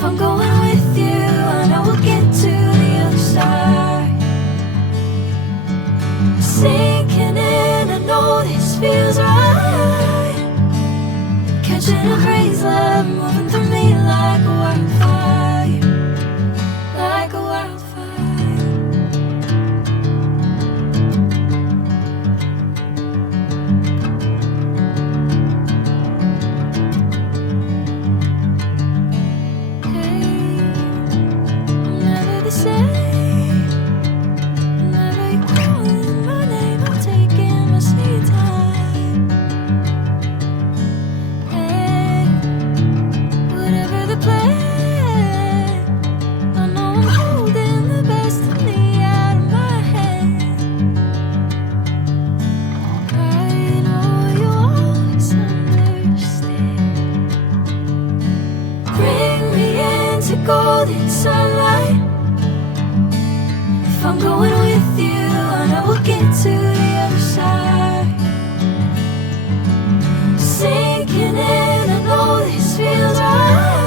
If I'm going with you, I know we'll get to the other side. Sinking in, I know this feels right. Catching a breeze, love moving through me like a wildfire, like a wildfire. Golden sunlight. If I'm going with you, I know we'll get to the other side. Sinking in, I know this feels right.